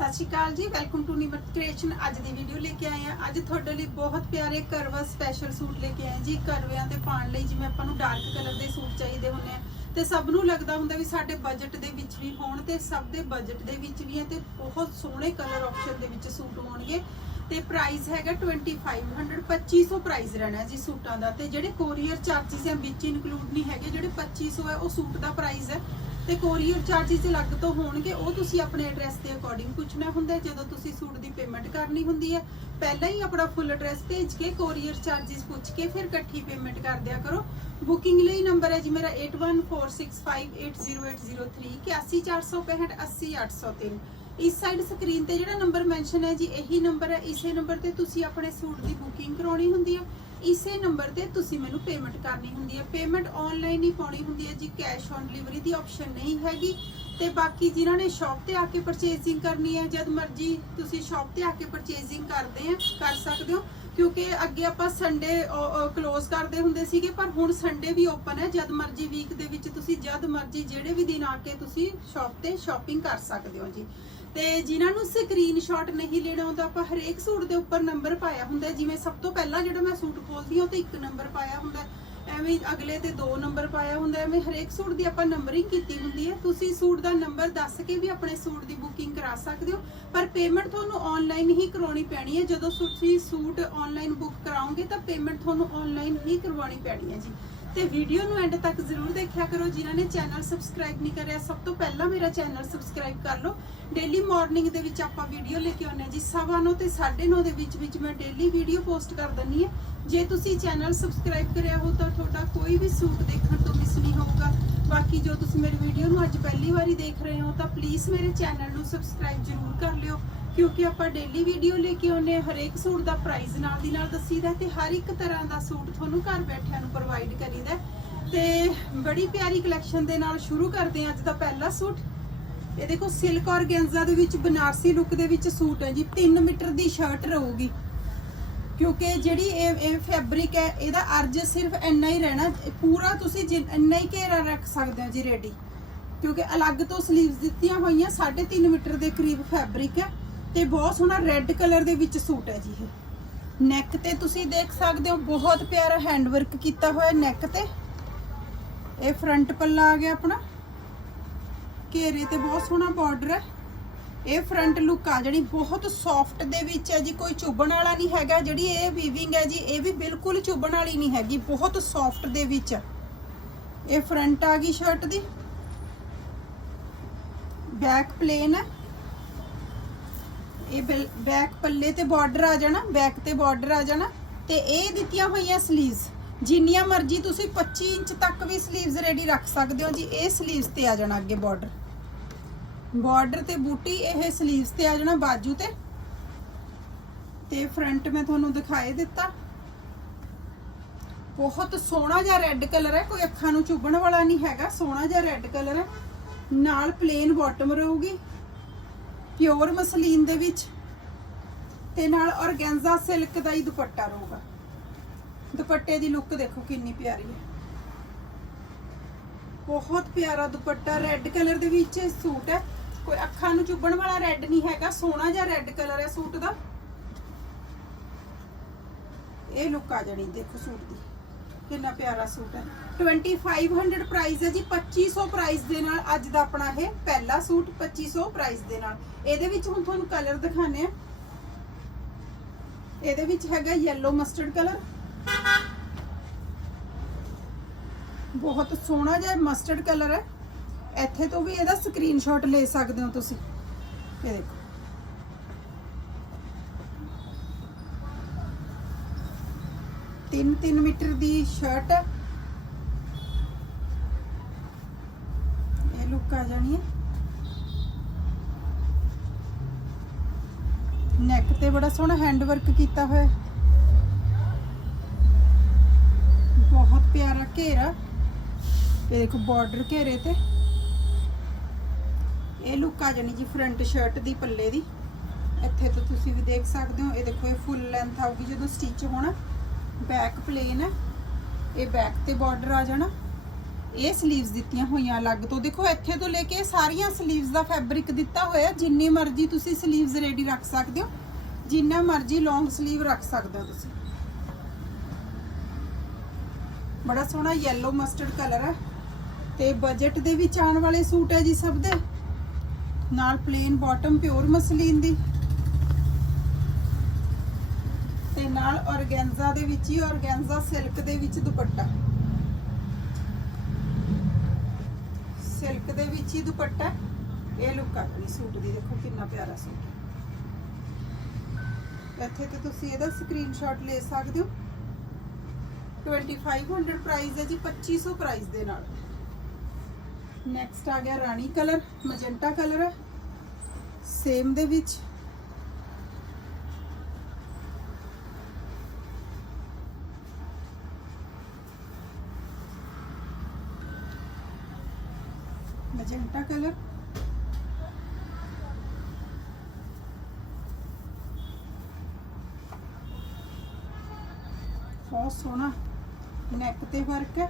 ਸਤਿ ਸ਼੍ਰੀ ਅਕਾਲ ਜੀ welcome to Nimrat creation ਅੱਜ ਦੀ ਵੀਡੀਓ ਲੈ ਕੇ ਆਏ ਆ ਅੱਜ ਤੁਹਾਡੇ ਲਈ ਬਹੁਤ ਪਿਆਰੇ ਕਰਵਾ ਸਪੈਸ਼ਲ ਸੂਟ ਲੈ ਕੇ ਆਏ ਹਾਂ ਜੀ। ਕਰਵਿਆਂ ਤੇ ਪਾਉਣ ਲਈ ਜਿਵੇਂ ਆਪਾਂ ਨੂੰ ਡਾਰਕ ਕਲਰ ਦੇ ਸੂਟ ਚਾਹੀਦੇ ਹੁੰਦੇ ਆ। ਤੇ ਸਭ ਨੂੰ ਲੱਗਦਾ ਹੁੰਦਾ ਵੀ ਸਾਡੇ ਬਜਟ ਦੇ ਵਿੱਚ ਵੀ ਹੋਣ ਤੇ ਸਭ ਦੇ ਬਜਟ ਦੇ ਵਿੱਚ ਵੀ ਹੈ ਤੇ ਬਹੁਤ ਸੋਹਣੇ ਕਲਰ ਆਪਸ਼ਨ ਦੇ ਵਿੱਚ ਸੂਟ ਹੋਣਗੇ। ਤੇ ਪ੍ਰਾਈਸ ਹੈਗਾ 2500 2500 ਪ੍ਰਾਈਸ ਰਹਿਣਾ ਜੀ ਸੂਟਾਂ ਦਾ। ਤੇ ਜਿਹੜੇ ਕੋਰੀਅਰ ਚਾਰजेस ਹੈ ਵਿੱਚ ਇਨਕਲੂਡ ਨਹੀਂ ਹੈਗੇ, ਜਿਹੜੇ 2500 ਹੈ, ਉਹ ਸੂਟ ਦਾ ਪ੍ਰਾਈਸ ਹੈ। ਤੇ ਕੋਰੀਅਰ ਚਾਰजेस ਅਲੱਗ ਤੋਂ ਹੋਣਗੇ, ਉਹ ਤੁਸੀਂ ਆਪਣੇ ਐਡਰੈਸ ਦੇ ਅਕੋਰਡਿੰਗ ਪੁੱਛਣਾ ਹੁੰਦਾ ਜਦੋਂ ਤੁਸੀਂ ਸੂਟ ਦੀ ਪੇਮੈਂਟ ਕਰਨੀ ਹੁੰਦੀ ਹੈ। ਪਹਿਲਾਂ ਹੀ ਆਪਣਾ ਫੁੱਲ ਐਡਰੈਸ ਭੇਜ ਕੇ ਕੋਰੀਅਰ ਚਾਰजेस ਪੁੱਛ ਕੇ ਫਿਰ ਇਕੱਠੀ ਪੇਮੈਂਟ ਕਰ ਦਿਆ ਕਰੋ। ਬੁਕਿੰਗ ਲਈ ਨੰਬਰ ਹੈ ਜੀ ਮੇਰਾ 8146580803 8146580803 ਇਸ ਸਾਈਡ ਸਕਰੀਨ ਤੇ ਜਿਹੜਾ ਨੰਬਰ ਮੈਂਸ਼ਨ ਹੈ ਜੀ, ਇਹੀ ਨੰਬਰ ਹੈ। ਇਸੇ ਨੰਬਰ ਤੇ ਤੁਸੀਂ ਆਪਣੇ ਸੂਟ ਦੀ ਬੁਕਿੰਗ ਕਰਾਉਣੀ ਹੁੰਦੀ ਹੈ। ਇਸੇ ਨੰਬਰ ਤੇ ਤੁਸੀਂ ਮੈਨੂੰ ਪੇਮੈਂਟ ਕਰਨੀ ਹੁੰਦੀ ਹੈ। ਪੇਮੈਂਟ ਆਨਲਾਈਨ ਹੀ ਪਾਉਣੀ ਹੁੰਦੀ ਹੈ ਜੀ ਕੈਸ਼ ਔਨ ਡਿਲੀਵਰੀ ਦੀ ਆਪਸ਼ਨ ਨਹੀਂ ਹੈਗੀ। ਤੇ ਬਾਕੀ ਜਿਨ੍ਹਾਂ ਨੇ ਸ਼ਾਪ ਤੇ ਆ ਕੇ ਪਰਚੇਜ਼ਿੰਗ ਕਰਨੀ ਹੈ, ਜਦ ਮਰਜ਼ੀ ਤੁਸੀਂ ਸ਼ਾਪ ਤੇ ਆ ਕੇ ਪਰਚੇਜ਼ਿੰਗ ਕਰਦੇ ਆ, ਕਰ ਸਕਦੇ ਹੋ। ਕਿਉਂਕਿ ਅੱਗੇ ਆਪਾਂ ਸੰਡੇ ਕਲੋਜ਼ ਕਰਦੇ ਹੁੰਦੇ ਸੀਗੇ, ਪਰ ਹੁਣ ਸੰਡੇ ਵੀ ਓਪਨ ਹੈ। ਜਦ ਮਰਜ਼ੀ ਵੀਕ ਦੇ ਵਿੱਚ ਤੁਸੀਂ, ਜਦ ਮਰਜ਼ੀ ਜਿਹੜੇ ਵੀ ਦਿਨ ਆ ਕੇ ਤੁਸੀਂ ਸ਼ਾਪ ਤੇ ਸ਼ਾਪਿੰਗ ਕਰ ਸਕਦੇ ਹੋ ਜੀ। ਤੇ ਜਿਨ੍ਹਾਂ ਨੂੰ ਸਕਰੀਨਸ਼ਾਟ ਨਹੀਂ ਲੈਣਾ ਹੁੰਦਾ ਆਪਾਂ ਹਰੇਕ ਸੂਟ ਦੇ ਉੱਪਰ ਨੰਬਰ ਪਾਇਆ ਹੁੰਦਾ ਜਿਵੇਂ ਸਭ ਤੋਂ ਪਹਿਲਾਂ ਜਿਹੜਾ ਮੈਂ ਸੂਟ ਖੋਲਦੀ ਹਾਂ ਤੇ ਇੱਕ ਨੰਬਰ ਪਾਇਆ ਹੁੰਦਾ ਐਵੇਂ ਅਗਲੇ ਤੇ ਦੋ ਨੰਬਰ ਪਾਇਆ ਹੁੰਦਾ ਐਵੇਂ ਹਰੇਕ ਸੂਟ ਦੀ ਆਪਾਂ ਨੰਬਰਿੰਗ ਕੀਤੀ ਹੁੰਦੀ ਹੈ। ਤੁਸੀਂ ਸੂਟ ਦਾ ਨੰਬਰ ਦੱਸ ਕੇ ਵੀ ਆਪਣੇ ਸੂਟ ਦੀ ਬੁਕਿੰਗ ਕਰਾ ਸਕਦੇ ਹੋ। ਪਰ ਪੇਮੈਂਟ ਤੁਹਾਨੂੰ ਆਨਲਾਈਨ ਹੀ ਕਰਵਾਉਣੀ ਪੈਣੀ ਹੈ। ਜਦੋਂ ਤੁਸੀਂ ਸੂਟ ਆਨਲਾਈਨ ਬੁੱਕ ਕਰਾਓਗੇ, ਤਾਂ ਪੇਮੈਂਟ ਤੁਹਾਨੂੰ ਆਨਲਾਈਨ ਹੀ ਕਰਵਾਉਣੀ ਪੈਣੀ ਹੈ ਜੀ। ਤੇ ਵੀਡੀਓ ਨੂੰ ਐਂਡ ਤੱਕ ਜ਼ਰੂਰ ਦੇਖਿਆ ਕਰੋ। ਜਿਨ੍ਹਾਂ ਨੇ ਚੈਨਲ ਸਬਸਕ੍ਰਾਈਬ ਨਹੀਂ ਕਰਿਆ, ਸਭ ਤੋਂ ਪਹਿਲਾਂ ਮੇਰਾ ਚੈਨਲ ਸਬਸਕ੍ਰਾਈਬ ਕਰ ਲਓ। ਡੇਲੀ ਮਾਰਨਿੰਗ ਦੇ ਵਿੱਚ ਆਪਾਂ ਵੀਡੀਓ ਲੈ ਕੇ ਆਉਂਦੇ ਹਾਂ ਜੀ। ਸਵਾ ਨੌ ਤੇ 9:30 ਦੇ ਵਿੱਚ ਵਿੱਚ ਮੈਂ ਡੇਲੀ ਵੀਡੀਓ ਪੋਸਟ ਕਰ ਦਿੰਨੀ ਹੈ। ਜੇ ਤੁਸੀਂ ਚੈਨਲ ਸਬਸਕ੍ਰਾਈਬ ਕਰਿਆ ਹੋ ਤਾਂ ਤੁਹਾਡਾ ਕੋਈ ਵੀ ਸੂਟ ਦੇਖਣ ਤੋਂ ਮਿਸ ਨਹੀਂ ਹੋਊਗਾ। ਬਾਕੀ ਜੋ ਤੁਸੀਂ ਮੇਰੀ ਵੀਡੀਓ ਨੂੰ ਅੱਜ ਪਹਿਲੀ ਵਾਰੀ ਦੇਖ ਰਹੇ ਹੋ, ਤਾਂ ਪਲੀਜ਼ ਮੇਰੇ ਚੈਨਲ ਨੂੰ ਸਬਸਕ੍ਰਾਈਬ ਜ਼ਰੂਰ ਕਰ ਲਿਓ, ਕਿਉਂਕਿ ਆਪਾਂ ਡੇਲੀ ਵੀਡੀਓ ਲੈ ਕੇ ਆਉਂਦੇ ਹਾਂ, ਹਰੇਕ ਸੂਟ ਦਾ ਪ੍ਰਾਈਸ ਨਾਲ ਦੀ ਨਾਲ ਦੱਸੀਦਾ ਤੇ ਹਰ ਇੱਕ ਤਰ੍ਹਾਂ ਦਾ ਸੂਟ ਤੁਹਾਨੂੰ ਘਰ ਬੈਠਿਆਂ ਨੂੰ ਪ੍ਰੋਵਾਈਡ ਕਰੀਦਾ ਤੇ ਬੜੀ ਪਿਆਰੀ ਕਲੈਕਸ਼ਨ ਦੇ ਨਾਲ ਸ਼ੁਰੂ ਕਰਦੇ ਹਾਂ ਅੱਜ ਦਾ ਪਹਿਲਾ ਸੂਟ। ਇਹ ਦੇਖੋ ਸਿਲਕ ਔਰਗੈਂਜ਼ਾ ਦੇ ਵਿੱਚ, ਬਨਾਰਸੀ ਲੁੱਕ ਦੇ ਵਿੱਚ ਸੂਟ ਹੈ ਜੀ 3 ਮੀਟਰ ਦੀ ਸ਼ਰਟ ਰਹੂਗੀ। ਕਿਉਂਕਿ ਜਿਹੜੀ ਇਹ ਇਹ ਫੈਬਰਿਕ ਹੈ, ਇਹਦਾ ਅਰਜ ਸਿਰਫ ਇੰਨਾ ਹੀ ਰਹਿਣਾ, ਪੂਰਾ ਤੁਸੀਂ ਜਿ- ਇੰਨਾ ਹੀ ਘੇਰਾ ਰੱਖ ਸਕਦੇ ਹੋ ਜੀ ਰੈਡੀ ਕਿਉਂਕਿ ਅਲੱਗ ਤੋਂ ਸਲੀਵਸ ਦਿੱਤੀਆਂ ਹੋਈਆਂ 3.5 ਮੀਟਰ ਦੇ ਕਰੀਬ ਫੈਬਰਿਕ ਹੈ ਤੇ ਬਹੁਤ ਸੋਹਣਾ ਰੈੱਡ ਕਲਰ ਦੇ ਵਿੱਚ ਸੂਟ ਹੈ ਜੀ ਇਹ। ਨੈਕ ਤੇ ਤੁਸੀਂ ਦੇਖ ਸਕਦੇ ਹੋ, ਬਹੁਤ ਪਿਆਰਾ ਹੈਂਡਵਰਕ ਕੀਤਾ ਹੋਇਆ ਨੈਕ ਤੇ। ਇਹ ਫਰੰਟ ਪੱਲਾ ਆ ਗਿਆ ਆਪਣਾ। ਘੇਰੇ ਤੇ ਬਹੁਤ ਸੋਹਣਾ ਬਾਰਡਰ ਹੈ। ਇਹ ਫਰੰਟ ਲੁੱਕ ਆ ਜਿਹੜੀ ਬਹੁਤ ਸੌਫਟ ਦੇ ਵਿੱਚ ਹੈ ਜੀ, ਕੋਈ ਚੁੱਭਣ ਵਾਲਾ ਨਹੀਂ ਹੈਗਾ, ਜਿਹੜੀ ਇਹ ਵੀਵਿੰਗ ਹੈ ਜੀ, ਇਹ ਵੀ ਬਿਲਕੁਲ ਚੁੱਭਣ ਵਾਲੀ ਨਹੀਂ ਹੈਗੀ, ਬਹੁਤ ਸੌਫਟ ਦੇ ਵਿੱਚ। ਇਹ ਫਰੰਟ ਆ ਗਈ ਸ਼ਰਟ ਦੀ। ਬੈਕ ਪਲੇਨ ਹੈ। ਇਹ ਬੈਕ ਪੱਲੇ ਤੇ ਬਾਰਡਰ ਆ ਜਾਣਾ ਬੈਕ ਤੇ ਬਾਰਡਰ ਆ ਜਾਣਾ, ਤੇ ਇਹ ਦਿੱਤੀਆਂ ਹੋਈਆਂ ਸਲੀਵਸ ਜਿੰਨੀਆਂ ਮਰਜ਼ੀ ਤੁਸੀਂ 25 ਇੰਚ ਤੱਕ ਵੀ ਸਲੀਵਸ ਰੈਡੀ ਰੱਖ ਸਕਦੇ ਹੋ ਜੀ, ਇਹ ਸਲੀਵਸ ਤੇ ਆ ਜਾਣਾ ਅੱਗੇ ਬਾਰਡਰ ਬਾਰਡਰ ਤੇ ਬੂਟੀ ਇਹ ਸਲੀਵਸ ਤੇ ਆ ਜਾਣਾ ਬਾਜੂ ਤੇ। ਤੇ ਫਰੰਟ ਮੈਂ ਤੁਹਾਨੂੰ ਦਿਖਾਏ ਦਿੱਤਾ। ਬਹੁਤ ਸੋਹਣਾ ਜਿਹਾ ਰੈੱਡ ਕਲਰ ਹੈ, ਕੋਈ ਅੱਖਾਂ ਨੂੰ ਚੁੱਭਣ ਵਾਲਾ ਨਹੀਂ ਹੈਗਾ, ਸੋਹਣਾ ਜਿਹਾ ਰੈੱਡ ਕਲਰ ਹੈ। ਨਾਲ ਪਲੇਨ ਬਾਟਮ ਰਹੂਗੀ ਪਿਓਰ ਮਸਲੀਨ ਦੇ ਵਿੱਚ। ਤੇ ਨਾਲ ਔਰਗੈਂਜ਼ਾ ਸਿਲਕ ਦਾ ਹੀ ਦੁਪੱਟਾ ਰਹੂਗਾ। ਦੁਪੱਟੇ ਦੀ ਲੁੱਕ ਦੇਖੋ ਕਿੰਨੀ ਪਿਆਰੀ ਹੈ। ਬਹੁਤ ਪਿਆਰਾ ਦੁਪੱਟਾ ਰੈੱਡ ਕਲਰ ਦੇ ਵਿੱਚ ਇਹ ਸੂਟ ਹੈ। ਕੋਈ ਅੱਖਾਂ ਨੂੰ ਚੁੱਭਣ ਵਾਲਾ ਰੈੱਡ ਨਹੀਂ ਹੈਗਾ, ਸੋਹਣਾ ਜਿਹਾ ਰੈੱਡ ਕਲਰ ਹੈ ਸੂਟ ਦਾ। ਇਹ ਲੁੱਕ ਆ ਜਾਣੀ, ਦੇਖੋ ਸੂਟ ਦੀ। ਕਿੰਨਾ ਪਿਆਰਾ ਸੂਟ ਹੈ। 2500 ਪ੍ਰਾਈਸ ਹੈ ਜੀ 2500 ਪ੍ਰਾਈਸ ਦੇ ਨਾਲ ਅੱਜ ਦਾ ਆਪਣਾ ਇਹ ਪਹਿਲਾ ਸੂਟ 2500 ਪ੍ਰਾਈਸ ਦੇ ਨਾਲ। ਇਹਦੇ ਵਿੱਚ ਹੁਣ ਤੁਹਾਨੂੰ ਕਲਰ ਦਿਖਾਣੇ ਆ ਇਹਦੇ ਵਿੱਚ ਹੈਗਾ yellow ਮਸਟਰਡ ਕਲਰ ਬਹੁਤ ਸੋਹਣਾ ਜਿਹਾ ਮਸਟਰਡ ਕਲਰ ਹੈ। ਇੱਥੇ ਤੋਂ ਵੀ ਇਹਦਾ ਸਕਰੀਨਸ਼ਾਟ ਲੈ ਸਕਦੇ ਹੋ ਤੁਸੀਂ। ਇਹ ਦੇਖੋ। ਤਿੰਨ ਤਿੰਨ ਮੀਟਰ ਦੀ ਸ਼ਰਟ ਇਹ ਲੁੱਕ ਆ ਜਾਣੀ ਹੈ। ਨੈਕ ਤੇ ਬੜਾ ਸੋਹਣਾ ਹੈਂਡ ਵਰਕ ਕੀਤਾ ਹੋਇਆ ਬਹੁਤ ਪਿਆਰਾ ਘੇਰਾ। ਇਹ ਦੇਖੋ ਬਾਰਡਰ ਘੇਰੇ ਤੇ। ਇਹ ਲੁੱਕ ਆ ਜਾਣੀ ਜੀ ਫਰੰਟ ਸ਼ਰਟ ਦੀ ਪੱਲੇ ਦੀ। ਇੱਥੇ ਤੋਂ ਤੁਸੀਂ ਵੀ ਦੇਖ ਸਕਦੇ ਹੋ, ਇਹ ਦੇਖੋ, ਇਹ ਫੁੱਲ ਲੈਂਥ ਆਊਗੀ ਜਦੋਂ ਸਟਿਚ ਹੋਣਾ ਬੈਕ ਪਲੇਨ ਹੈ ਇਹ ਬੈਕ ਤੇ ਬਾਰਡਰ ਆ ਜਾਣਾ। ਇਹ ਸਲੀਵਸ ਦਿੱਤੀਆਂ ਹੋਈਆਂ ਅਲੱਗ ਤੋਂ। ਦੇਖੋ, ਇੱਥੇ ਤੋਂ ਲੈ ਕੇ ਸਾਰੀਆਂ ਸਲੀਵਸ ਦਾ ਫੈਬਰਿਕ ਦਿੱਤਾ ਹੋਇਆ ਜਿੰਨੀ ਮਰਜ਼ੀ ਤੁਸੀਂ ਸਲੀਵਸ ਰੈਡੀ ਰੱਖ ਸਕਦੇ ਹੋ, ਜਿੰਨਾ ਮਰਜ਼ੀ ਲੌਂਗ ਸਲੀਵ ਰੱਖ ਸਕਦੇ ਹੋ ਤੁਸੀਂ। ਬੜਾ ਸੋਹਣਾ yellow ਮਸਟਰਡ ਕਲਰ ਹੈ ਤੇ ਬਜਟ ਦੇ ਵਿੱਚ ਆਉਣ ਵਾਲੇ ਸੂਟ ਹੈ ਜੀ ਸਭ ਦੇ। ਨਾਲ ਪਲੇਨ ਬਾਟਮ ਪਿਓਰ ਮਸਲੀਨ ਦੀ। ਤੇ ਨਾਲ ਔਰਗੈਂਜ਼ਾ ਦੇ ਵਿੱਚ ਹੀ ਔਰਗੈਂਜ਼ਾ ਸਿਲਕ ਦੇ ਵਿੱਚ ਦੁਪੱਟਾ। ਸਿਲਕ ਦੇ ਵਿੱਚ ਹੀ ਦੁਪੱਟਾ। ਇਹ ਲੁੱਕ ਆਪਣੀ ਸੂਟ ਦੀ ਦੇਖੋ ਕਿੰਨਾ ਪਿਆਰਾ ਸੂਟ ਹੈ। ਇੱਥੇ ਤੇ ਤੁਸੀਂ ਇਹਦਾ ਸਕਰੀਨਸ਼ਾਟ ਲੈ ਸਕਦੇ ਹੋ। 2500 ਪ੍ਰਾਈਸ ਹੈ ਜੀ 2500 ਪ੍ਰਾਈਸ ਦੇ ਨਾਲ। ਨੈਕਸਟ ਆ ਗਿਆ ਰਾਣੀ ਕਲਰ, ਮੈਜੈਂਟਾ ਕਲਰ ਹੈ ਸੇਮ ਦੇ ਵਿੱਚ। Magenta colour. ਬਹੁਤ ਸੋਹਣਾ। ਨੈਕ ਤੇ ਵਰਕ ਹੈ।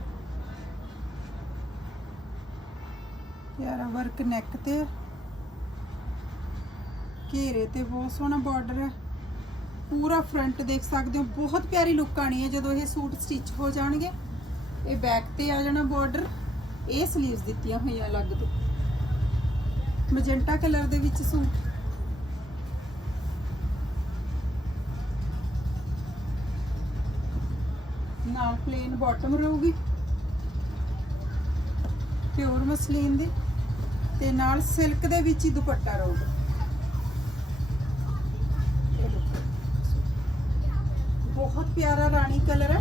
ਪਿਆਰਾ ਵਰਕ ਨੈਕ ਤੇ ਘੇਰੇ ਤੇ ਬਹੁਤ ਸੋਹਣਾ ਬਾਰਡਰ ਹੈ ਪੂਰਾ ਫਰੰਟ ਦੇਖ ਸਕਦੇ ਹੋ, ਬਹੁਤ ਪਿਆਰੀ ਲੁੱਕ ਆਣੀ ਹੈ ਜਦੋਂ ਇਹ ਸੂਟ ਸਟਿਚ ਹੋ ਜਾਣਗੇ। ਇਹ ਬੈਕ ਤੇ ਆ ਜਾਣਾ ਬਾਰਡਰ ਇਹ ਸਲੀਵਸ ਦਿੱਤੀਆਂ ਹੋਈਆਂ ਅਲੱਗ ਤੋਂ। ਮੈਜੈਂਟਾ ਕਲਰ ਦੇ ਵਿੱਚ ਸੂਟ। ਨਾਲ ਪਲੇਨ ਬਾਟਮ ਰਹੂਗੀ। ਪਿਓਰ ਮਸਲੀਨ ਦੀ। ਤੇ ਨਾਲ ਸਿਲਕ ਦੇ ਵਿੱਚ ਹੀ ਦੁਪੱਟਾ ਰਹੂਗਾ। ਇਹ ਲਓ। ਬਹੁਤ ਪਿਆਰਾ ਰਾਣੀ ਕਲਰ ਹੈ।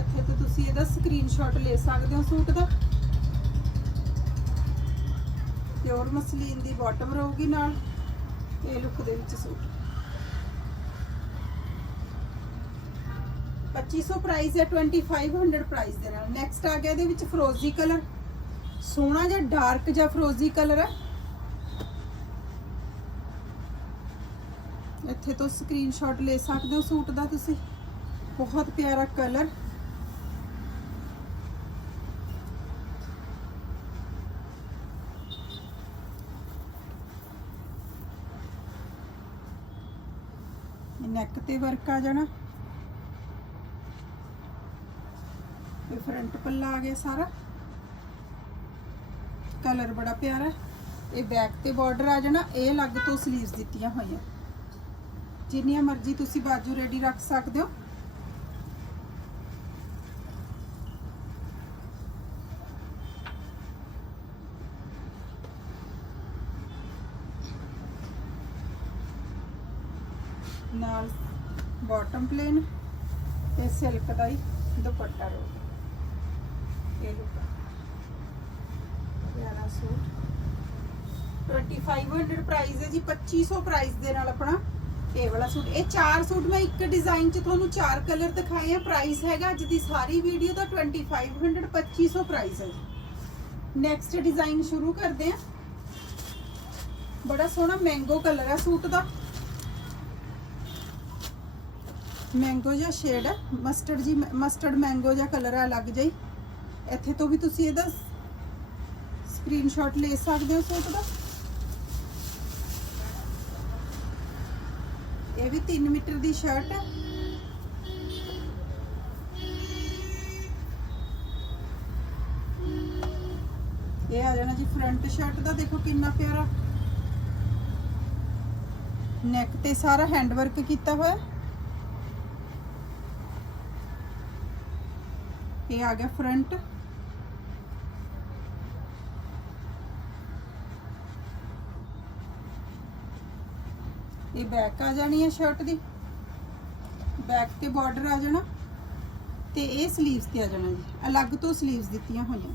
ਇੱਥੇ ਤੇ ਤੁਸੀਂ ਇਹਦਾ ਸਕਰੀਨਸ਼ਾਟ ਲੈ ਸਕਦੇ ਹੋ ਸੂਟ ਦਾ। ਪਿਓਰ ਮਸਲੀਨ ਦੀ ਬਾਟਮ ਰਹੂਗੀ ਨਾਲ। ਇਹ ਲੁੱਕ ਦੇ ਵਿੱਚ ਸੂਟ। 2500 ਪ੍ਰਾਈਸ ਹੈ 2500 ਪ੍ਰਾਈਸ ਦੇ ਨਾਲ। ਨੈਕਸਟ ਆ ਗਿਆ ਇਹਦੇ ਵਿੱਚ ਫਰੋਜ਼ੀ ਕਲਰ ਸੋਹਣਾ ਜਿਹਾ ਡਾਰਕ ਜਿਹਾ ਫਰੋਜ਼ੀ ਕਲਰ ਹੈ? ਇੱਥੇ ਤੋਂ ਸਕਰੀਨਸ਼ਾਟ ਲੈ ਸਕਦੇ ਹੋ ਸੂਟ ਦਾ ਤੁਸੀਂ। ਬਹੁਤ ਪਿਆਰਾ ਕਲਰ ਨੈਕ ਤੇ ਵਰਕ ਆ ਜਾਣਾ। ਫਰੰਟ ਪੱਲਾ ਆ ਗਿਆ ਸਾਰਾ। ਕਲਰ ਬੜਾ ਪਿਆਰਾ ਇਹ ਬੈਕ ਤੇ ਬਾਰਡਰ ਆ ਜਾਣਾ, ਇਹ ਅਲੱਗ ਤੋਂ ਸਲੀਵਸ ਦਿੱਤੀਆਂ ਹੋਈਆਂ। ਜਿੰਨੀਆਂ ਮਰਜ਼ੀ ਤੁਸੀਂ ਬਾਜੂ ਰੈਡੀ ਰੱਖ ਸਕਦੇ ਹੋ। ਨਾਲ ਬਾਟਮ ਪਲੇਨ ਤੇ ਸਿਲਕ ਦਾ ਹੀ ਦੁਪੱਟਾ ਰਹੂਗਾ ਇਹ ਲੁੱਕ ਪਿਆਰਾ ਸੂਟ 2500 ਪ੍ਰਾਈਸ ਹੈ ਜੀ 2500 ਪ੍ਰਾਈਸ ਦੇ ਨਾਲ ਆਪਣਾ ਇਹ ਵਾਲਾ ਸੂਟ। ਇਹ ਚਾਰ ਸੂਟ ਮੈਂ ਇੱਕ ਡਿਜ਼ਾਈਨ 'ਚ ਤੁਹਾਨੂੰ ਚਾਰ ਕਲਰ ਦਿਖਾਏ ਆ। ਪ੍ਰਾਈਸ ਹੈਗਾ ਅੱਜ ਦੀ ਸਾਰੀ ਵੀਡੀਓ ਦਾ 2500 2500 ਪ੍ਰਾਈਸ ਹੈ ਜੀ। ਨੈਕਸਟ ਡਿਜ਼ਾਈਨ ਸ਼ੁਰੂ ਕਰਦੇ ਆ। ਬੜਾ ਸੋਹਣਾ ਮੈਂਗੋ ਕਲਰ ਹੈ ਸੂਟ ਦਾ। ਮੈਂਗੋ ਜਿਹਾ ਸ਼ੇਡ ਹੈ ਮਸਟਰਡ ਜੀ ਮਸਟਰਡ ਮੈਂਗੋ ਜਿਹਾ ਕਲਰ ਹੈ ਅਲੱਗ ਜਿਹਾ ਇੱਥੇ ਤੋਂ ਵੀ ਤੁਸੀਂ ਇਹਦਾ ਸਕਰੀਨਸ਼ਾਟ ਲੈ ਸਕਦੇ ਹੋ ਸੂਟ ਦਾ? ਇਹ ਵੀ 3 ਮੀਟਰ ਦੀ ਸ਼ਰਟ ਹੈ ਇਹ ਆ ਜਾਣਾ ਜੀ ਫਰੰਟ ਸ਼ਰਟ ਦਾ, ਦੇਖੋ ਕਿੰਨਾ ਪਿਆਰਾ। ਨੈਕ ਤੇ ਸਾਰਾ ਹੈਂਡ ਵਰਕ ਕੀਤਾ ਹੋਇਆ। ਇਹ ਆ ਗਿਆ ਫਰੰਟ ਇਹ ਬੈਕ ਆ ਜਾਣੀ ਹੈ ਸ਼ਰਟ ਦੀ। ਬੈਕ ਤੇ ਬਾਰਡਰ ਆ ਜਾਣਾ ਤੇ ਇਹ ਸਲੀਵਸ ਤੇ ਆ ਜਾਣਾ ਜੀ। ਅਲੱਗ ਤੋਂ ਸਲੀਵਸ ਦਿੱਤੀਆਂ ਹੋਈਆਂ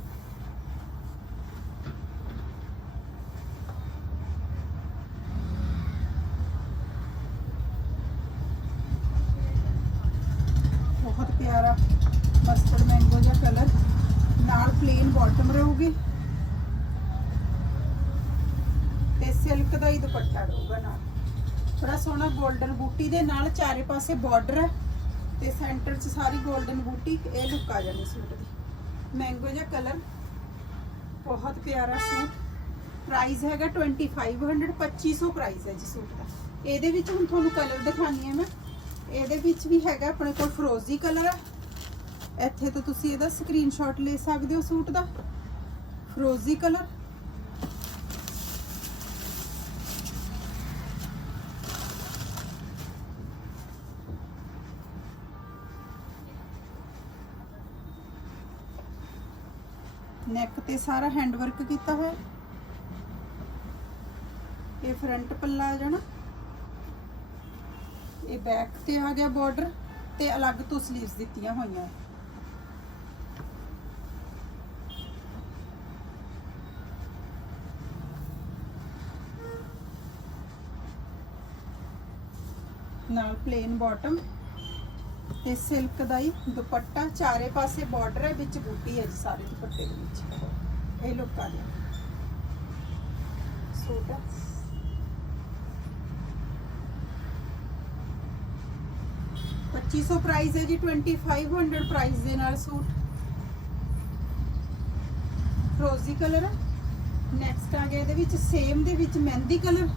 ਬਹੁਤ ਪਿਆਰਾ ਮਸਟਰਡ ਮੈਂਗੋ ਜਿਹਾ ਕਲਰ ਨਾਲ ਪਲੇਨ ਬਾਟਮ ਰਹੂਗੀ ਤੇ ਸਿਲਕ ਦਾ ਹੀ ਦੁਪੱਟਾ ਰਹੂਗਾ ਨਾਲ ਬੜਾ ਸੋਹਣਾ 골ਡਨ ਬੂਟੀ ਦੇ ਨਾਲ ਚਾਰੇ ਪਾਸੇ ਬਾਰਡਰ ਹੈ ਤੇ ਸੈਂਟਰ 'ਚ ਸਾਰੀ 골ਡਨ ਬੂਟੀ, ਇਹ ਲੁੱਕ ਆ ਜਾਣੀ ਸੂਟ ਦੀ। ਮੈਂਗੋ ਜਿਹਾ ਕਲਰ ਬਹੁਤ ਪਿਆਰਾ ਸੂਟ। ਪ੍ਰਾਈਸ ਹੈਗਾ 2500 2500 ਪ੍ਰਾਈਸ ਹੈ ਜੀ ਸੂਟ ਦਾ। ਇਹਦੇ ਵਿੱਚ ਹੁਣ ਤੁਹਾਨੂੰ ਕਲਰ ਦਿਖਾਣੀ ਹੈ ਮੈਂ। ਇਹਦੇ ਵਿੱਚ ਵੀ ਹੈਗਾ ਆਪਣੇ ਕੋਲ ਫਰੋਜ਼ੀ ਕਲਰ ਹੈ। ਇੱਥੇ ਤੋਂ ਤੁਸੀਂ ਇਹਦਾ ਸਕਰੀਨਸ਼ਾਟ ਲੈ ਸਕਦੇ ਹੋ ਸੂਟ ਦਾ। ਫਰੋਜ਼ੀ ਕਲਰ ਨੈਕ ਤੇ ਸਾਰਾ ਹੈਂਡ ਵਰਕ ਕੀਤਾ ਹੋਇਆ। ਇਹ ਫਰੰਟ ਪੱਲਾ ਆ ਜਾਣਾ। ਇਹ ਬੈਕ ਤੇ ਆ ਗਿਆ ਬਾਰਡਰ ਤੇ ਅਲੱਗ ਤੋਂ ਸਲੀਵਸ ਦਿੱਤੀਆਂ ਹੋਈਆਂ। ਨਾਲ ਪਲੇਨ ਬਾਟਮ ਤੇ ਸਿਲਕ ਦਾ ਹੀ ਦੁਪੱਟਾ ਚਾਰੇ ਪਾਸੇ ਬਾਰਡਰ ਹੈ, ਵਿੱਚ ਬੂਟੀ ਹੈ ਜੀ ਸਾਰੇ ਦੁਪੱਟੇ ਦੇ ਵਿੱਚ। ਇਹ ਲੁੱਕ ਆ ਗਿਆ ਸੂਟ ਹੈ। 2500 ਪ੍ਰਾਈਸ ਹੈ ਜੀ 2500 ਪ੍ਰਾਈਸ ਦੇ ਨਾਲ ਸੂਟ। ਰੋਜ਼ੀ ਕਲਰ ਨੈਕਸਟ ਆ ਗਿਆ ਇਹਦੇ ਵਿੱਚ ਸੇਮ ਦੇ ਵਿੱਚ ਮਹਿੰਦੀ ਕਲਰ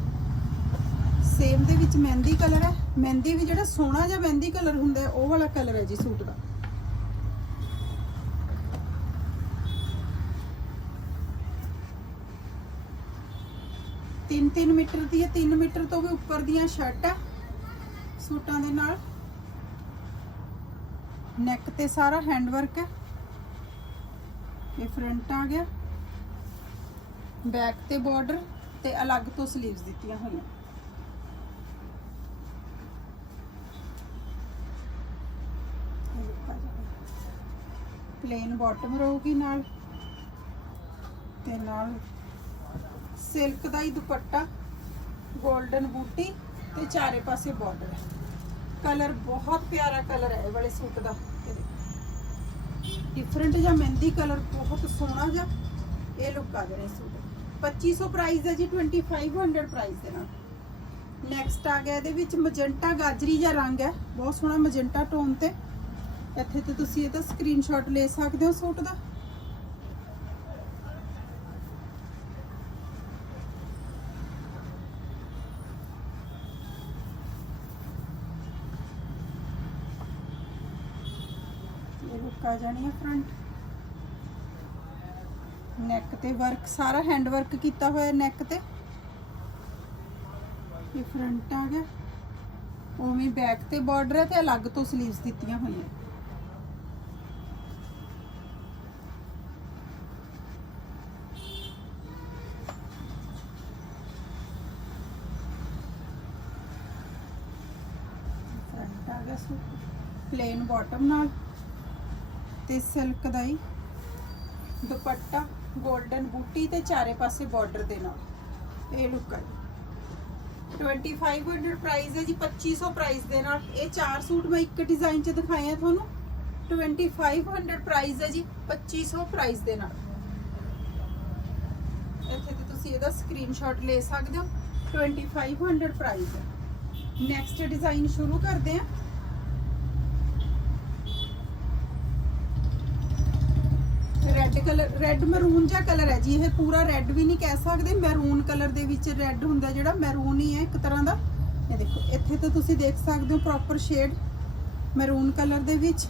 ਸੇਮ ਦੇ ਵਿੱਚ ਮਹਿੰਦੀ ਕਲਰ ਹੈ। ਮਹਿੰਦੀ ਵੀ ਜਿਹੜਾ ਸੋਹਣਾ ਜਿਹਾ ਮਹਿੰਦੀ ਕਲਰ ਹੁੰਦਾ ਉਹ ਵਾਲਾ ਕਲਰ ਹੈ ਜੀ ਸੂਟ ਦਾ। ਤਿੰਨ ਤਿੰਨ ਮੀਟਰ ਦੀ ਹੈ 3 ਮੀਟਰ ਤੋਂ ਵੀ ਉੱਪਰ ਦੀਆਂ ਸ਼ਰਟਾਂ ਸੂਟਾਂ ਦੇ ਨਾਲ। ਨੈਕ ਤੇ ਸਾਰਾ ਹੈਂਡ ਵਰਕ ਹੈ। ਇਹ ਫਰੰਟ ਆ ਗਿਆ। ਬੈਕ ਤੇ ਬਾਰਡਰ ਤੇ ਅਲੱਗ ਤੋਂ 슬ੀਵਸ ਦਿੱਤੀਆਂ ਹੋਈਆਂ। ਪਲੇਨ ਬਾਟਮ ਰਹੂਗੀ ਨਾਲ। ਤੇ ਨਾਲ ਸਿਲਕ ਦਾ ਹੀ ਦੁਪੱਟਾ 골ਡਨ ਬੂਟੀ ਤੇ ਚਾਰੇ ਪਾਸੇ ਬਾਰਡਰ। ਕਲਰ ਬਹੁਤ ਪਿਆਰਾ ਕਲਰ ਹੈ ਇਹ ਵਾਲੇ ਸੂਟ ਦਾ। ਡਿਫਰੈਂਟ ਜਿਹਾ ਮਹਿੰਦੀ ਕਲਰ, ਬਹੁਤ ਸੋਹਣਾ ਜਿਹਾ ਇਹ ਲੁੱਕ ਆ ਜਾਣਾ ਸੂਟ। 2500 ਪ੍ਰਾਈਸ ਹੈ ਜੀ 2500 ਪ੍ਰਾਈਸ ਦੇ ਨਾਲ। ਨੈਕਸਟ ਆ ਗਿਆ ਇਹਦੇ ਵਿੱਚ ਮਜੈਂਟਾ ਗਾਜਰੀ ਜਿਹਾ ਰੰਗ ਹੈ। ਬਹੁਤ ਸੋਹਣਾ ਮਜੈਂਟਾ ਟੋਨ ਤੇ। ਇੱਥੇ ਤੇ ਤੁਸੀਂ ਇਹਦਾ ਸਕਰੀਨਸ਼ਾਟ ਲੈ ਸਕਦੇ ਹੋ ਸੂਟ ਦਾ। ਆ ਜਾਣੀ ਹੈ ਫਰੰਟ ਨੈਕ ਤੇ ਵਰਕ ਸਾਰਾ ਹੈਂਡ ਵਰਕ ਕੀਤਾ ਹੋਇਆ ਨੈਕ ਤੇ। ਇਹ ਫਰੰਟ ਆ ਗਿਆ। ਉਵੇਂ ਬੈਕ ਤੇ ਬਾਰਡਰ ਹੈ ਤੇ ਅਲੱਗ ਤੋਂ 슬ੀਵਸ ਦਿੱਤੀਆਂ ਹੋਈਆਂ ਫਰੰਟ ਆ ਗਿਆ ਸੂਟ ਪਲੇਨ ਬਾਟਮ ਨਾਲ ਤੇ ਸਿਲਕ ਦਾ ਹੀ ਦੁਪੱਟਾ 골ਡਨ ਬੂਟੀ ਤੇ ਚਾਰੇ ਪਾਸੇ ਬਾਰਡਰ ਦੇ ਨਾਲ। ਇਹ ਲੁੱਕ ਹੈ 2500 ਪ੍ਰਾਈਸ ਹੈ ਜੀ 2500 ਪ੍ਰਾਈਸ ਦੇ ਨਾਲ। ਇਹ ਚਾਰ ਸੂਟ ਮੈਂ ਇੱਕ ਡਿਜ਼ਾਈਨ 'ਚ ਦਿਖਾਏ ਆ ਤੁਹਾਨੂੰ। 2500 ਪ੍ਰਾਈਸ ਹੈ ਜੀ 2500 ਪ੍ਰਾਈਸ ਦੇ ਨਾਲ। ਇੱਥੇ ਤੇ ਤੁਸੀਂ ਇਹਦਾ ਸਕਰੀਨਸ਼ਾਟ ਲੈ ਸਕਦੇ ਹੋ। 2500 ਪ੍ਰਾਈਸ ਹੈ। ਨੈਕਸਟ ਡਿਜ਼ਾਈਨ ਸ਼ੁਰੂ ਕਰਦੇ ਹਾਂ ਰੈੱਡ ਕਲਰ ਰੈੱਡ ਮੈਰੂਨ ਜਿਹਾ ਕਲਰ ਹੈ ਜੀ, ਇਹ ਪੂਰਾ ਰੈੱਡ ਵੀ ਨਹੀਂ ਕਹਿ ਸਕਦੇ ਮੈਰੂਨ ਕਲਰ ਦੇ ਵਿੱਚ ਰੈੱਡ ਹੁੰਦਾ ਜਿਹੜਾ ਮੈਰੂਨ ਹੀ ਹੈ ਇੱਕ ਤਰ੍ਹਾਂ ਦਾ। ਇਹ ਦੇਖੋ, ਇੱਥੇ ਤਾਂ ਤੁਸੀਂ ਦੇਖ ਸਕਦੇ ਹੋ ਪ੍ਰੋਪਰ ਸ਼ੇਡ ਮੈਰੂਨ ਕਲਰ ਦੇ ਵਿੱਚ।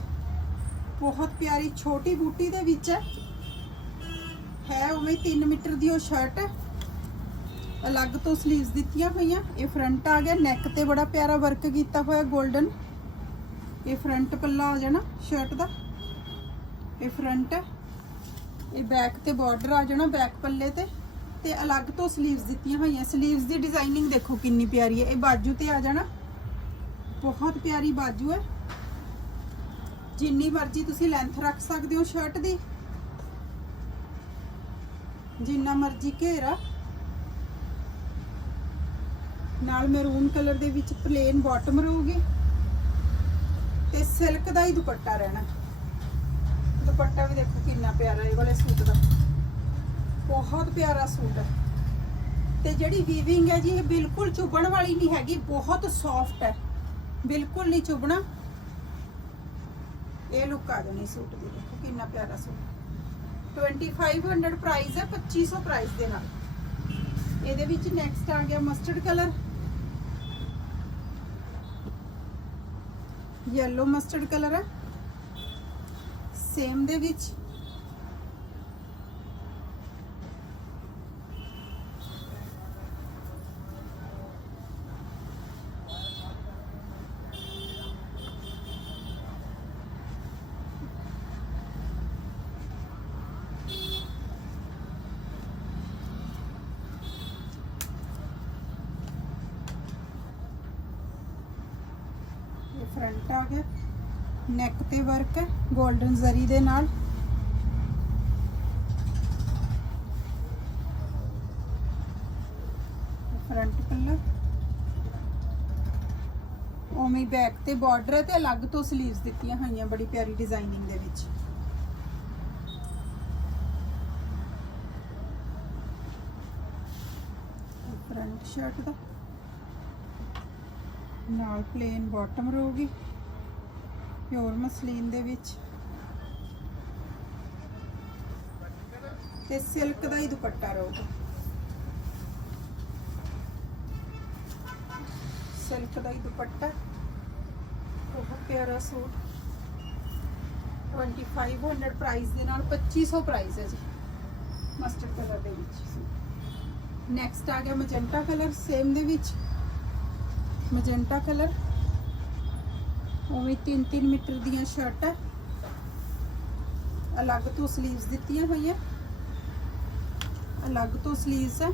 ਬਹੁਤ ਪਿਆਰੀ ਛੋਟੀ ਬੂਟੀ ਦੇ ਵਿੱਚ ਹੈ ਹੈ ਉਵੇਂ 3 ਮੀਟਰ ਦੀ ਉਹ ਸ਼ਰਟ ਹੈ ਅਲੱਗ ਤੋਂ 슬ੀਵਸ ਦਿੱਤੀਆਂ ਹੋਈਆਂ। ਇਹ ਫਰੰਟ ਆ ਗਿਆ ਨੈਕ ਤੇ ਬੜਾ ਪਿਆਰਾ ਵਰਕ ਕੀਤਾ ਹੋਇਆ 골ਡਨ ਇਹ ਫਰੰਟ ਪੱਲਾ ਆ ਜਾਣਾ ਸ਼ਰਟ ਦਾ। ਇਹ ਫਰੰਟ ਹੈ। ਇਹ ਬੈਕ ਤੇ ਬਾਰਡਰ ਆ ਜਾਣਾ ਬੈਕ ਪੱਲੇ ਤੇ ਤੇ ਅਲੱਗ ਤੋਂ 슬ੀਵਸ ਦਿੱਤੀਆਂ ਹੋਈਆਂ। 슬ੀਵਸ ਦੀ ਡਿਜ਼ਾਈਨਿੰਗ ਦੇਖੋ ਕਿੰਨੀ ਪਿਆਰੀ ਹੈ। ਇਹ ਬਾਜੂ ਤੇ ਆ ਜਾਣਾ। ਬਹੁਤ ਪਿਆਰੀ ਬਾਜੂ ਹੈ। ਜਿੰਨੀ ਮਰਜ਼ੀ ਤੁਸੀਂ ਲੈਂਥ ਰੱਖ ਸਕਦੇ ਹੋ ਸ਼ਰਟ ਦੀ। ਜਿੰਨਾ ਮਰਜ਼ੀ ਘੇਰਾ ਨਾਲ ਮੈਰੂਨ ਕਲਰ ਦੇ ਵਿੱਚ ਪਲੇਨ ਬਾਟਮ ਰਹੂਗੀ। ਤੇ ਸਿਲਕ ਦਾ ਹੀ ਦੁਪੱਟਾ ਰਹਿਣਾ। ਦੁਪੱਟਾ ਵੀ ਦੇਖੋ ਕਿੰਨਾ ਪਿਆਰਾ ਇਹ ਵਾਲੇ ਸੂਟ ਦਾ। ਬਹੁਤ ਪਿਆਰਾ ਸੂਟ ਹੈ। ਤੇ ਜਿਹੜੀ ਵੀਵਿੰਗ ਹੈ ਜੀ, ਇਹ ਬਿਲਕੁਲ ਚੁਭਣ ਵਾਲੀ ਨਹੀਂ ਹੈਗੀ, ਬਹੁਤ ਸੌਫਟ ਹੈ। ਬਿਲਕੁਲ ਨਹੀਂ ਚੁਭਣਾ ਇਹ ਲੁੱਕ ਆ ਜਾਣੀ ਸੂਟ ਦੀ, ਦੇਖੋ ਕਿੰਨਾ ਪਿਆਰਾ ਸੂਟ। 2500 ਪ੍ਰਾਈਸ ਹੈ 2500 ਪ੍ਰਾਈਸ ਦੇ ਨਾਲ। ਇਹਦੇ ਵਿੱਚ ਨੈਕਸਟ ਆ ਗਿਆ mustard colour yellow mustard colour ਹੈ। ਸੇਮ ਦੇ ਵਿੱਚ ਇਹ ਫਰੰਟ ਆ ਗਿਆ ਨੈਕ ਤੇ ਵਰਕ ਹੈ 골ਡਨ ਜ਼ਰੀ ਦੇ ਨਾਲ। ਫਰੰਟ ਪੱਲਾ ਉਵੇਂ ਬੈਕ ਤੇ ਬਾਰਡਰ ਹੈ ਤੇ ਅਲੱਗ ਤੋਂ 슬ੀਵਸ ਦਿੱਤੀਆਂ ਹੋਈਆਂ, ਬੜੀ ਪਿਆਰੀ ਡਿਜ਼ਾਈਨਿੰਗ ਦੇ ਵਿੱਚ। ਫਰੰਟ ਸ਼ਰਟ ਦਾ। ਨਾਲ ਪਲੇਨ ਬਾਟਮ ਰਹੂਗੀ। ਪਿਓਰ ਮਸਲੀਨ ਦੇ ਵਿੱਚ। ਤੇ ਸਿਲਕ ਦਾ ਹੀ ਦੁਪੱਟਾ ਰਹੂਗਾ। ਸਿਲਕ ਦਾ ਹੀ ਦੁਪੱਟਾ। ਬਹੁਤ ਪਿਆਰਾ ਸੂਟ। 2500 ਪ੍ਰਾਈਸ ਦੇ ਨਾਲ 2500 ਪ੍ਰਾਈਸ ਹੈ ਜੀ। ਮਸਟਰਡ ਕਲਰ ਦੇ ਵਿੱਚ ਨੈਕਸਟ ਆ ਗਿਆ ਮੈਜੈਂਟਾ ਕਲਰ ਸੇਮ ਦੇ ਵਿੱਚ। ਮੈਜੈਂਟਾ ਕਲਰ ਉਵੇਂ 3-3 ਮੀਟਰ ਦੀਆਂ ਸ਼ਰਟਾਂ ਅਲੱਗ ਤੋਂ 슬ੀਵਸ ਦਿੱਤੀਆਂ ਹੋਈਆਂ। ਅਲੱਗ ਤੋਂ 슬ੀਵਸ ਹੈ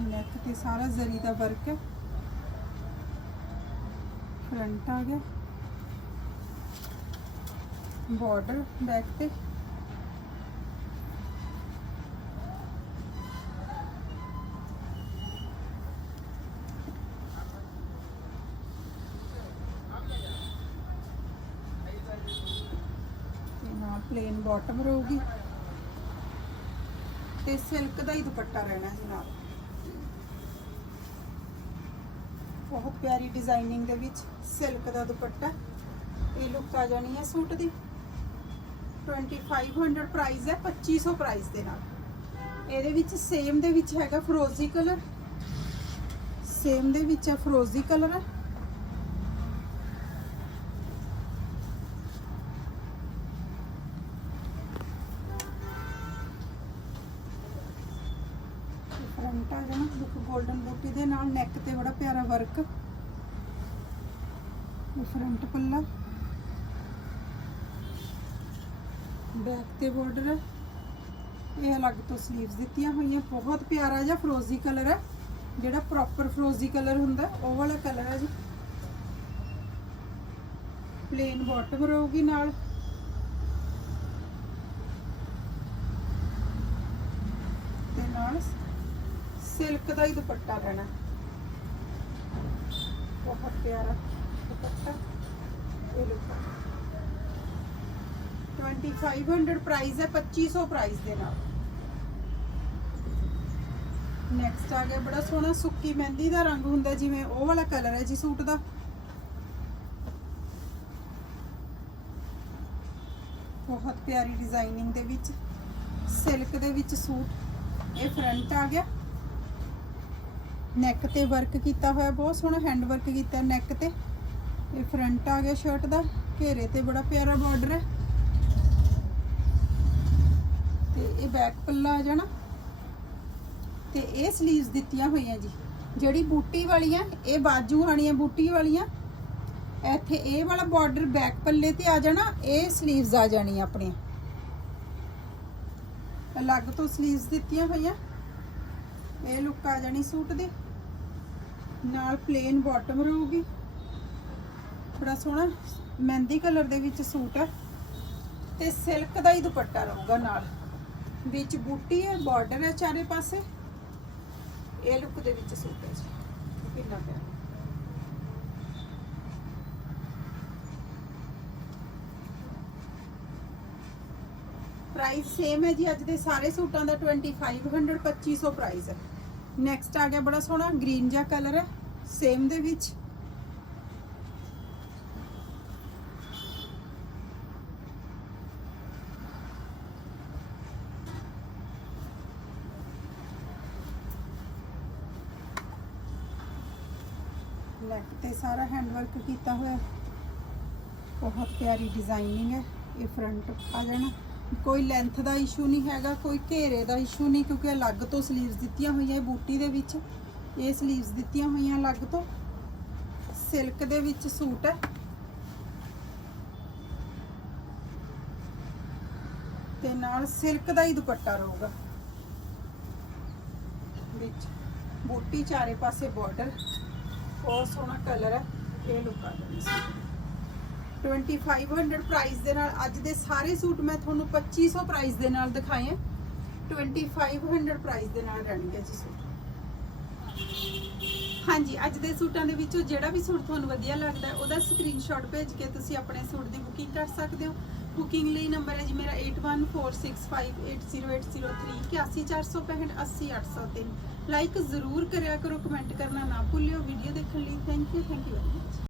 ਨੈਕ ਤੇ ਸਾਰਾ ਜ਼ਰੀ ਦਾ ਵਰਕ ਹੈ ਫਰੰਟ ਆ ਗਿਆ। ਬਾਰਡਰ ਬੈਕ ਤੇ। ਪਲੇਨ ਬਾਟਮ ਰਹੂਗੀ ਤੇ ਸਿਲਕ ਦਾ ਹੀ ਦੁਪੱਟਾ ਰਹਿਣਾ ਜੀ ਨਾਲ। ਬਹੁਤ ਪਿਆਰੀ ਡਿਜ਼ਾਈਨਿੰਗ ਦੇ ਵਿੱਚ ਸਿਲਕ ਦਾ ਦੁਪੱਟਾ। ਇਹ ਲੁੱਕ ਆ ਜਾਣੀ ਹੈ ਸੂਟ ਦੀ। 2500 ਪ੍ਰਾਈਸ ਹੈ 2500 ਪ੍ਰਾਈਸ ਦੇ ਨਾਲ। ਇਹਦੇ ਵਿੱਚ ਸੇਮ ਦੇ ਵਿੱਚ ਹੈਗਾ ਫਰੋਜ਼ੀ ਕਲਰ ਸੇਮ ਦੇ ਵਿੱਚ ਹੈ ਫਰੋਜ਼ੀ ਕਲਰ ਹੈ। ਲੁੱਕ ਬੂਟੀ ਦੇ ਨਾਲ ਨੈਕ ਤੇ ਬੜਾ ਪਿਆਰਾ ਵਰਕ ਇਹ ਫਰੰਟ ਪੱਲਾ। ਬੈਕ ਤੇ ਬਾਰਡਰ ਇਹ ਅਲੱਗ ਤੋਂ 슬ੀਵਸ ਦਿੱਤੀਆਂ ਹੋਈਆਂ। ਬਹੁਤ ਪਿਆਰਾ ਜਿਹਾ ਫਰੋਜ਼ੀ ਕਲਰ ਹੈ। ਜਿਹੜਾ ਪ੍ਰੋਪਰ ਫਰੋਜ਼ੀ ਕਲਰ ਹੁੰਦਾ, ਉਹ ਵਾਲਾ ਕਲਰ ਹੈ ਜੀ। ਪਲੇਨ ਬਾਟਮ ਰਹੂਗੀ ਨਾਲ ਤੇ ਨਾਲ ਸਿਲਕ ਦਾ ਹੀ ਦੁਪੱਟਾ ਲੈਣਾ। ਬਹੁਤ ਪਿਆਰਾ ਦੁਪੱਟਾ। ਇਹ ਲੋ 2500 ਪ੍ਰਾਈਸ ਹੈ 2500 ਪ੍ਰਾਈਸ ਦੇ ਨਾਲ। ਨੈਕਸਟ ਆ ਗਿਆ, ਬੜਾ ਸੋਹਣਾ ਸੁੱਕੀ ਮਹਿੰਦੀ ਦਾ ਰੰਗ ਹੁੰਦਾ, ਜਿਵੇਂ ਉਹ ਵਾਲਾ ਕਲਰ ਹੈ ਜੀ ਸੂਟ ਦਾ। ਬਹੁਤ ਪਿਆਰੀ ਡਿਜ਼ਾਈਨਿੰਗ ਦੇ ਵਿੱਚ, ਸਿਲਕ ਦੇ ਵਿੱਚ ਸੂਟ। ਇਹ ਫਰੰਟ ਆ ਗਿਆ। ਨੈਕ ਤੇ ਵਰਕ ਕੀਤਾ ਹੋਇਆ, ਬਹੁਤ ਸੋਹਣਾ ਹੈਂਡ ਵਰਕ ਕੀਤਾ ਨੈਕ ਤੇ। ਇਹ ਫਰੰਟ ਆ ਗਿਆ ਸ਼ਰਟ ਦਾ, ਘੇਰੇ ਤੇ ਬੜਾ ਪਿਆਰਾ ਬਾਰਡਰ ਹੈ। ਤੇ ਇਹ ਬੈਕ ਪੱਲਾ ਆ ਜਾਣਾ। ਤੇ ਇਹ ਸਲੀਵਸ ਦਿੱਤੀਆਂ ਹੋਈਆਂ ਜੀ। ਜਿਹੜੀ ਬੂਟੀ ਵਾਲੀਆਂ, ਇਹ ਬਾਜੂ ਆਣੀਆਂ ਬੂਟੀ ਵਾਲੀਆਂ, ਇੱਥੇ ਇਹ ਵਾਲਾ ਬਾਰਡਰ ਬੈਕ ਪੱਲੇ ਤੇ ਆ ਜਾਣਾ, ਇਹ ਸਲੀਵਸ ਆ ਜਾਣੀਆਂ ਆਪਣੀਆਂ। ਅਲੱਗ ਤੋਂ ਸਲੀਵਸ ਦਿੱਤੀਆਂ ਹੋਈਆਂ। ਇਹ ਲੁੱਕ ਆ ਜਾਣੀ ਸੂਟ ਦੀ। ਨਾਲ ਪਲੇਨ ਬਾਟਮ ਰਹੂਗੀ। ਬੜਾ ਸੋਹਣਾ ਮਹਿੰਦੀ ਕਲਰ ਦੇ ਵਿੱਚ ਸੂਟ ਹੈ ਤੇ ਸਿਲਕ ਦਾ ਹੀ ਦੁਪੱਟਾ ਰਹੂਗਾ ਨਾਲ। ਵਿੱਚ ਬੂਟੀ ਹੈ ਬਾਰਡਰ ਹੈ ਚਾਰੇ ਪਾਸੇ। ਇਹ ਲੁੱਕ ਦੇ ਵਿੱਚ ਸੂਟ ਹੈ ਜੀ। ਕਿੰਨਾ ਪਿਆਰਾ। ਪ੍ਰਾਈਸ ਸੇਮ ਹੈ ਜੀ, ਅੱਜ ਦੇ ਸਾਰੇ ਸੂਟਾਂ ਦਾ 2500 2500 ਪ੍ਰਾਈਸ ਹੈ। ਨੈਕਸਟ ਆ ਗਿਆ ਬੜਾ ਸੋਹਣਾ ਗ੍ਰੀਨ ਜਿਹਾ ਕਲਰ ਹੈ ਸੇਮ ਦੇ ਵਿੱਚ। ਲੈਕ ਤੇ ਸਾਰਾ ਹੈਂਡ ਵਰਕ ਕੀਤਾ ਹੋਇਆ। ਬਹੁਤ ਪਿਆਰੀ ਡਿਜ਼ਾਈਨਿੰਗ ਹੈ, ਇਹ ਫਰੰਟ ਆ ਜਾਣਾ। ਕੋਈ ਲੈਂਥ ਦਾ ਇਸ਼ੂ ਨਹੀਂ ਹੈਗਾ, ਕੋਈ ਘੇਰੇ ਦਾ ਇਸ਼ੂ ਨਹੀਂ, ਕਿਉਂਕਿ ਅਲੱਗ ਤੋਂ ਸਲੀਵਸ ਦਿੱਤੀਆਂ ਹੋਈਆਂ ਇਹ ਬੂਟੀ ਦੇ ਵਿੱਚ। ਇਹ ਸਲੀਵਸ ਦਿੱਤੀਆਂ ਹੋਈਆਂ ਅਲੱਗ ਤੋਂ। ਸਿਲਕ ਦੇ ਵਿੱਚ ਸੂਟ ਹੈ। ਤੇ ਨਾਲ ਸਿਲਕ ਦਾ ਹੀ ਦੁਪੱਟਾ ਰਹੂਗਾ। ਵਿੱਚ। ਬੂਟੀ ਚਾਰੇ ਪਾਸੇ ਬਾਰਡਰ ਬਹੁਤ ਸੋਹਣਾ ਕਲਰ ਹੈ। ਇਹ ਲੁੱਕ ਆ ਸੀ। 2500 ਪ੍ਰਾਈਸ ਦੇ ਨਾਲ ਅੱਜ ਦੇ ਸਾਰੇ ਸੂਟ ਮੈਂ ਤੁਹਾਨੂੰ 2500 ਪ੍ਰਾਈਸ ਦੇ ਨਾਲ ਦਿਖਾਏ ਆ। 2500 ਪ੍ਰਾਈਸ ਦੇ ਨਾਲ ਰਹਿਣਗੇ ਜੀ ਸੂਟ। ਹਾਂਜੀ ਅੱਜ ਦੇ ਸੂਟਾਂ ਦੇ ਵਿੱਚੋਂ ਜਿਹੜਾ ਵੀ ਸੂਟ ਤੁਹਾਨੂੰ ਵਧੀਆ ਲੱਗਦਾ ਹੈ, ਉਹਦਾ ਸਕਰੀਨਸ਼ਾਟ ਭੇਜ ਕੇ ਤੁਸੀਂ ਆਪਣੇ ਸੂਟ ਦੀ ਬੁਕਿੰਗ ਕਰ ਸਕਦੇ ਹੋ। ਬੁਕਿੰਗ ਲਈ ਨੰਬਰ ਹੈ ਜੀ ਮੇਰਾ 8146580803 80465 ਲਾਈਕ ਜ਼ਰੂਰ ਕਰਿਆ ਕਰੋ ਕਮੈਂਟ ਕਰਨਾ ਨਾ ਭੁੱਲਿਓ। ਵੀਡੀਓ ਦੇਖਣ ਲਈ thank you thank you very much